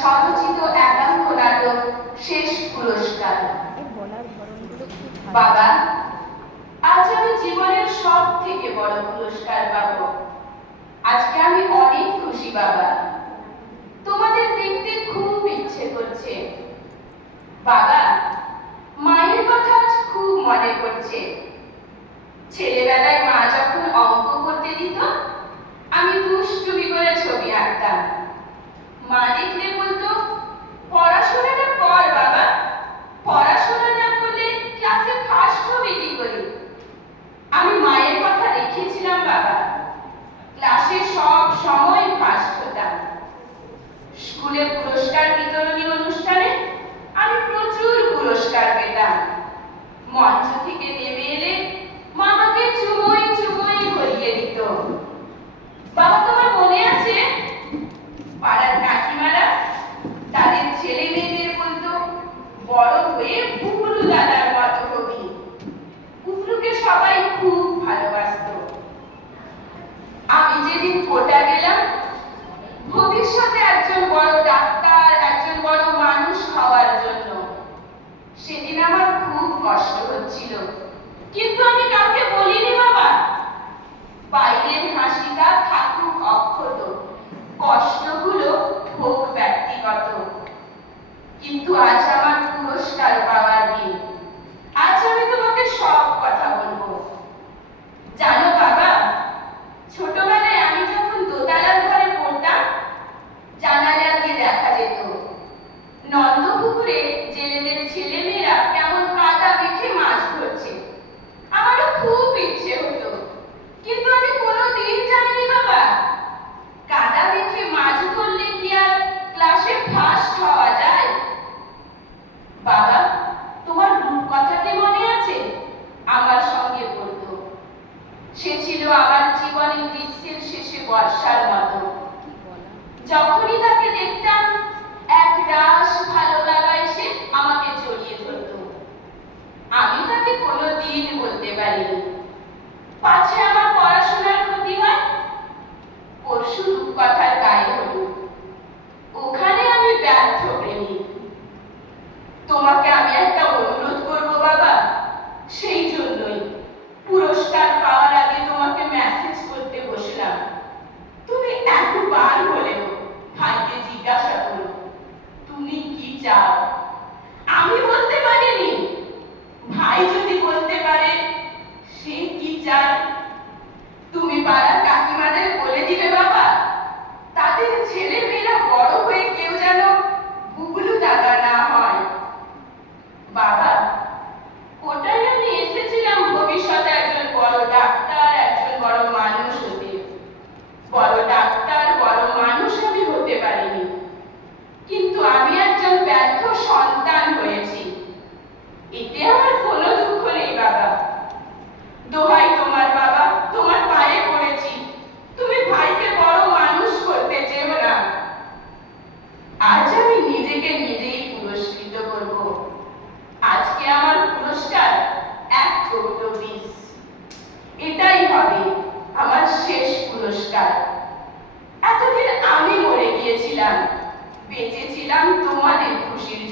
স্বরচিত একাঙ্ক নাটক শেষ পুরস্কার। বাবা, আজ আমি জীবনের সব থেকে বড় পুরস্কার পাবো। আজকে আমি অনেক খুশি, বাবা। তোমাদের দেখতে খুব ইচ্ছে করছে। বাবা, মায়ের কথা আজ খুব মনে পড়ছে। ছেলেবেলায় মা যখন অঙ্ক করতে দিত, আমি দুষ্টুমি করে ছবি আঁকতাম। মা দেখলে বলতো পড়াশোনাটা কর বাবা, পড়াশোনা না করলে ক্লাসে ফার্স্ট হবে কি করে? আমি মায়ের কথা রেখেছিলাম বাবা। ক্লাসে সব সময় ফার্স্ট হতাম। স্কুলে পুরস্কার বিতরণী অনুষ্ঠানে আমি প্রচুর পুরস্কার পেতাম মঞ্চ থেকে নেমে এলে মা আমাকে চুমোই চুমোই ভরিয়ে দিত বাবা তোমার মনে আছে পাড়ার কাকিমারা তাদের ছেলে মেয়েদের বলতো বড় হয়ে পুকুরু দাদার মতো হবি পুকুরুকে সবাই খুব ভালোবাসতো আমি যেদিন কোটা গেলাম ভবিষ্যতে একজন বড় ডাক্তার একজন বড় মানুষ হওয়ার জন্য সেদিন আমার খুব কষ্ট হচ্ছিল। কিন্তু আমি কাউকে বলিনি বাবা। বাইরের হাসিটা থাকুক অক্ষত। কষ্টগুলো গ্রীষ্মের শেষে বর্ষার মতো। যখনই তাকে দেখতাম, এক রাস ভালো লাগা এসে আমাকে জড়িয়ে ধরত। আমি তাকে কোনো দিন বলতে পারিনি। পাছে আমার বড় ডাক্তার বড় মানুষ আমি হতে পারিনি। কিন্তু আমি একজন ব্যর্থ সন্তান হয়েছি এতে আমার কোনো দুঃখ নেই বাবা দোহাই তোমার বাবা তোমার পায়ে পড়েছি তুমি ভাইকে বড় মানুষ করতে চেও না আজ আমি নিজেকে নিজেই পুরস্কৃত করব আজকে আমার পুরস্কার এক কৌটো বিষ এটাই হবে আমার শেষ এতদিন আমি মরে গিয়েছিলাম বেঁচেছিলাম তোমাদের খুশির